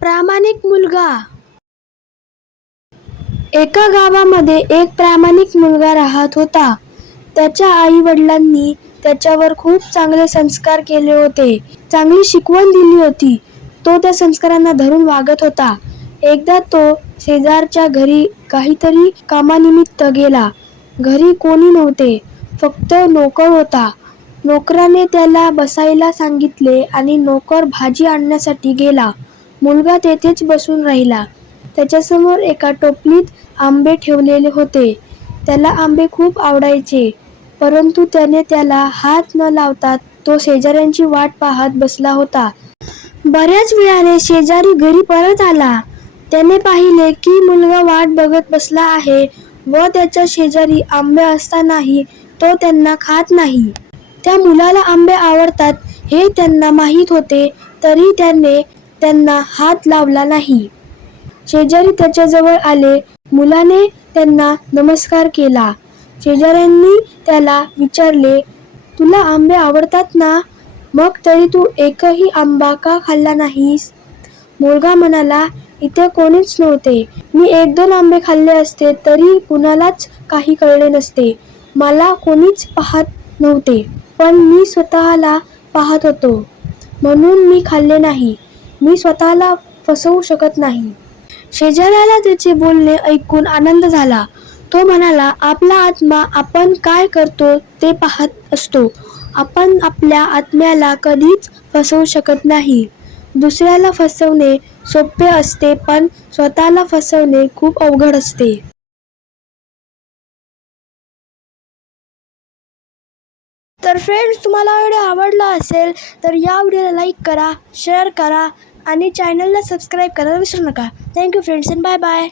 प्रामाणिक मुलगा. एका गावामध्ये एक प्रामाणिक मुलगा राहत होता. त्याच्या आई वडिलांनी त्याच्यावर खूप चांगले संस्कार केले होते. चांगली शिकवण दिली होती. तो त्या संस्कारांना धरून वागत होता. एकदा तो शेजारच्या घरी काहीतरी कामानिमित्त गेला. घरी कोणी नव्हते. फक्त नोकर होता. नोकराने त्याला बसायला सांगितले आणि नोकर भाजी आणण्यासाठी गेला. मुलगा तेथेच बसून राहिला. त्याच्यासमोर एका टोपलीत आंबे ठेवलेले होते. त्याला आंबे खूप आवडायचे परंतु त्याने त्याला हात न लावता तो शेजाऱ्यांची वाट पाहत बसला होता. बऱ्याच वेळाने शेजारी घरी परत आला. त्याने पाहिले की मुलगा वाट बघत बसला आहे व त्याच्या शेजारी आंबे असतानाही तो त्यांना खात नाही. त्या मुलाला आंबे आवडतात हे त्यांना माहीत होते तरी त्याने त्यांना हात लावला नाही. शेजारी त्याच्याजवळ आले. मुलाने त्यांना नमस्कार केला. शेजाऱ्यांनी त्याला विचारले तुला आंबे आवडतात ना? मग तरी तू एकही आंबा का खाल्ला नाहीस? मुलगा म्हणाला इथे कोणीच नव्हते. मी एक दोन आंबे खाल्ले असते तरी कुणालाच काही कळले नसते. मला कोणीच पाहत नव्हते पण मी स्वतःला पाहत होतो. म्हणून मी खाल्ले नाही. मी स्वतःला फसवू शकत नाही. शेजाऱ्याला त्याचे बोलणे ऐकून आनंद झाला. तो म्हणाला आपला आत्मा आपण काय करतो ते पाहत असतो. आपण आपल्या आत्म्याला कधीच फसवू शकत नाही. दुसऱ्याला फसवणे सोपे असते पण स्वतःला फसवणे खूप अवघड असते. तर फ्रेंड्स तुम्हाला व्हिडिओ आवडला असेल तर या व्हिडिओला लाईक करा शेअर करा. आणि चॅनलला सबस्क्राईब करायला विसरू नका. Thank you friends and bye bye